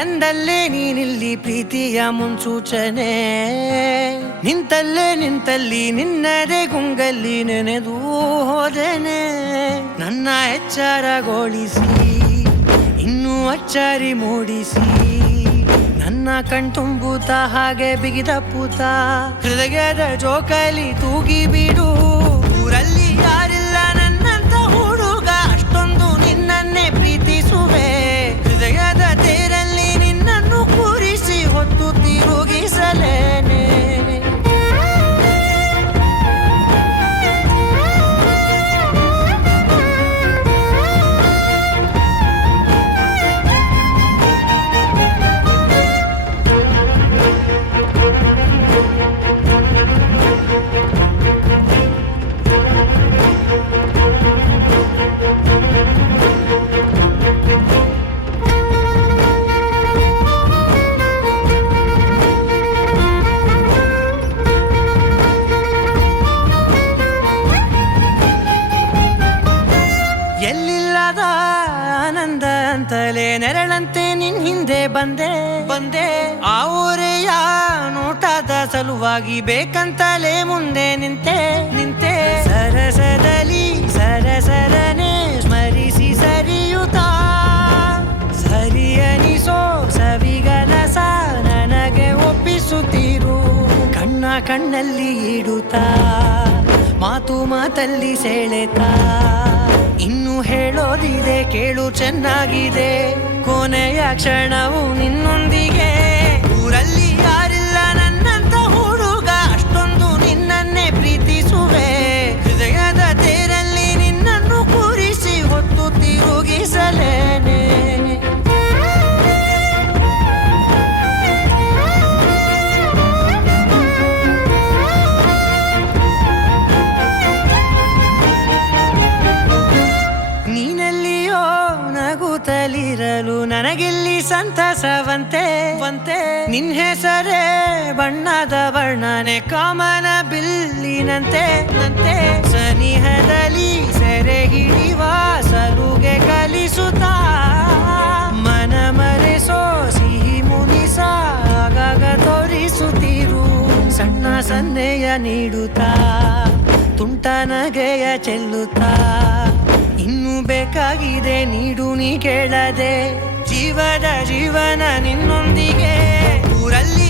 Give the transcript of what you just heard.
ಕಂದಲ್ಲೇ ನೀನಿಲ್ಲಿ ಪ್ರೀತಿಯ ಮುನ್ಸೂಚನೆ, ನಿಂತಲ್ಲಿ ನಿನ್ನದೇ ಗುಂಗಲ್ಲಿ ನೆನೆದು ಹೋದೆನೆ. ನನ್ನ ಎಚ್ಚರಗೊಳಿಸಿ ಇನ್ನೂ ಅಚ್ಚರಿ ಮೂಡಿಸಿ, ನನ್ನ ಕಣ್ತುಂಬುತ್ತ ಹಾಗೆ ಬಿಗಿದ ಪೂತ, ಹೃದಯದ ಜೋಕಾಲಿ ತೂಗಿ ಬಿಡು. ಊರಲ್ಲಿ ಯಾರಿಲ್ಲ ನನ್ನಂತ ಹುಡುಗ, ಅಷ್ಟೊಂದು ನಿನ್ನನ್ನೇ ಪ್ರೀತಿಸುವೆ. ಹೃದಯದ ತೇರಲ್ಲಿ ನಿನ್ನನ್ನು ಕೂರಿಸಿ ಹೊತ್ತು ತಿರುಗಿಸಲೇನೆ. ಎಲ್ಲಿಲ್ಲದ ಆನಂದ ಅಂತಲೇ ನೆರಳಂತೆ ನಿನ್ ಹಿಂದೆ ಬಂದೆ. ಆ ಊರೆಯ ನೋಟದ ಸಲುವಾಗಿ ಬೇಕಂತಲೇ ಮುಂದೆ ನಿಂತೆ. ಸರಸದಲ್ಲಿ ಸರಸರನೆ ಸ್ಮರಿಸಿ ಸರಿಯುತ್ತಾ, ಸರಿಯನಿಸೋ ಸವಿಗನಸ ನನಗೆ ಒಪ್ಪಿಸುತ್ತೀರು. ಕಣ್ಣಲ್ಲಿ ಇಡುತ್ತಾ, ಮಾತಲ್ಲಿ ಸೆಳೆತಾ, ಇನ್ನು ಹೇಳೋದಿದೆ ಕೇಳು ಚೆನ್ನಾಗಿದೆ. ಕೊನೆಯ ಕ್ಷಣವು ನಿನ್ನೊಂದಿಗೆ. ಊರಲ್ಲಿ ಯಾರಿಲ್ಲ ನನ್ನಂತ ಹುಡುಗ, ಅಷ್ಟೊಂದು ನಿನ್ನನ್ನೇ ಪ್ರೀತಿಸುವೆ. ಹೃದಯದ ತೇರಲ್ಲಿ ನಿನ್ನನ್ನು ಕೂರಿಸಿ ಹೊತ್ತು ತಿರುಗಿಸಲೇನೆ. ನೀನೆಲ್ಲಿಯೋ ನಗುತ್ತಲಿರಲು ನನಗೆಲ್ಲಿ ಸಂತಸವಂತೆ. ನಿನ್ ಹೆಸರೇ ಬಣ್ಣದ ವರ್ಣನೆ ಕಾಮನ ಬಿಲ್ಲಿನಂತೆ. ಸನಿಹದಲ್ಲಿ ಸೆರೆ ಹಿಡಿಯುವ ಸಲುಗೆ ಕಲಿಸುತ್ತಾ, ಮನ ಮರೆಸೋ ಸಿಹಿ ಮುನಿಸ ಆಗಾಗ ತೋರಿಸುತ್ತೀರು. ಸಣ್ಣ ಸನ್ನೆಯ ನೀಡುತ್ತಾ, ತುಂಟ ನಗೆಯ ಚೆಲ್ಲುತ್ತಾ, ಇನ್ನು ಬೇಕಾಗಿದೆ ನೀಡು ನೀ ಕೇಳದೆ. ಜೀವನ ನಿನ್ನೊಂದಿಗೆ. ಊರಲ್ಲಿ